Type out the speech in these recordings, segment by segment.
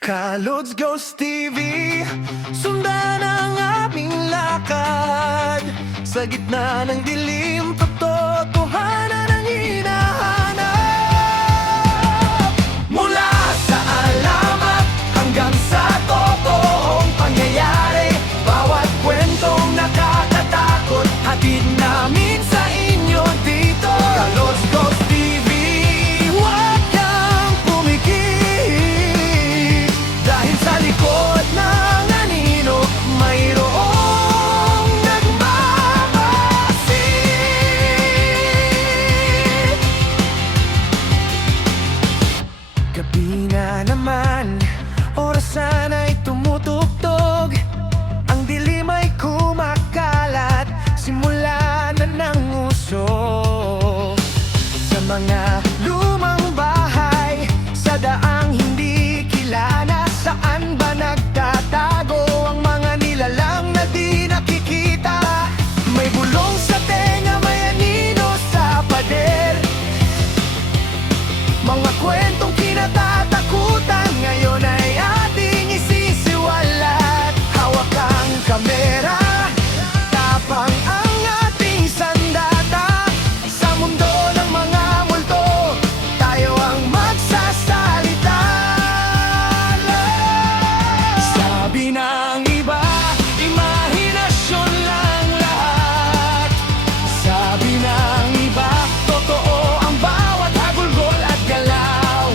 Kalods Ghost TV, sundan ang aming lakad. Sa gitna ng dilim, totohanan ang hinahanap. Mula sa alamat hanggang sa totoong pangyayari, bawat kwentong nakakatakot, hatid namin sa inyo dito. Kalods Ghost TV, huwag kang pumikit, dahil sa likod ng anino, mayroong nagmamasid. Gabi na naman, orasan ay tumutugtog, ang dilim ay kumakalat, simula na ng uso. Sa mga lumang bahay, sa daang hindi kilala, saan ba nagtatago ang mga nilalang na di nakikita? May bulong sa tenga, may anino sa pader, mga kwentong kinatatakutan, ngayon ay ating isisiwalat. Hawak ang kamera, tapang ang ating sandata. Sa mundo ng mga multo, tayo ang magsasalita. Sabi ng iba, imahinasyon lang lahat. Sabi ng iba, totoo ang bawat hagulgol at galaw.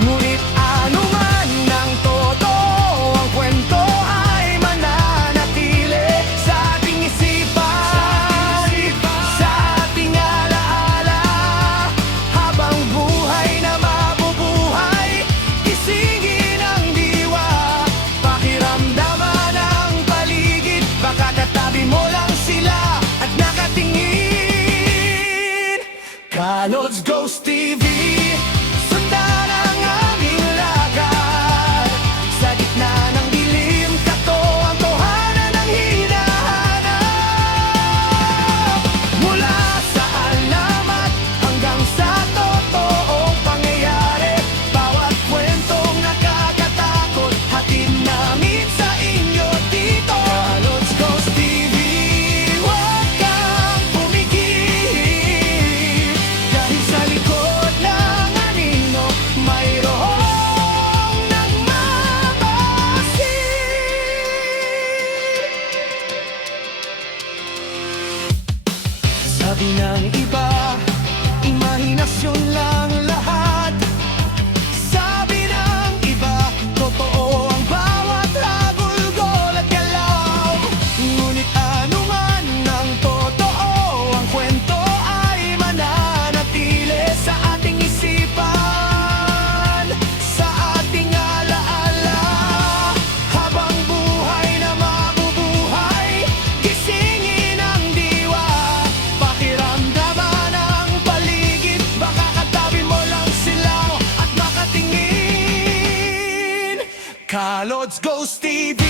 Ngunit anuman ang totoo, ang kwento ay mananatili sa ating isipan, sa ating alaala. Habang buhay na mabubuhay, gisingin ang diwa, pakiramdaman ang paligid, baka katabi mo lang sila at nakatingin. Kalods Ghost TV, sundan ang aming lakad. Sa gitna ng dilim, katotohanan ang hinahanap. Mula sa alamat hanggang sa totoong pangyayari, bawat kwentong nakakatakot, hatid namin sa inyo dito. Kalods Ghost TV, huwag kang pumikit, dahil sa likod ng anino, mayroong nagmamasid. Sabi ng iba, imahinasyon lang lahat. Sabi ng iba, totoo ang bawat hagulgol at galaw. Ngunit anuman ang totoo, ang kwento ay mananatili sa ating isipan, sa ating alaala. Habang buhay na mabubuhay, gisingin ang diwa, pakiramdaman ang paligid, baka katabi mo lang sila at makatingin. Kalods Ghost TV,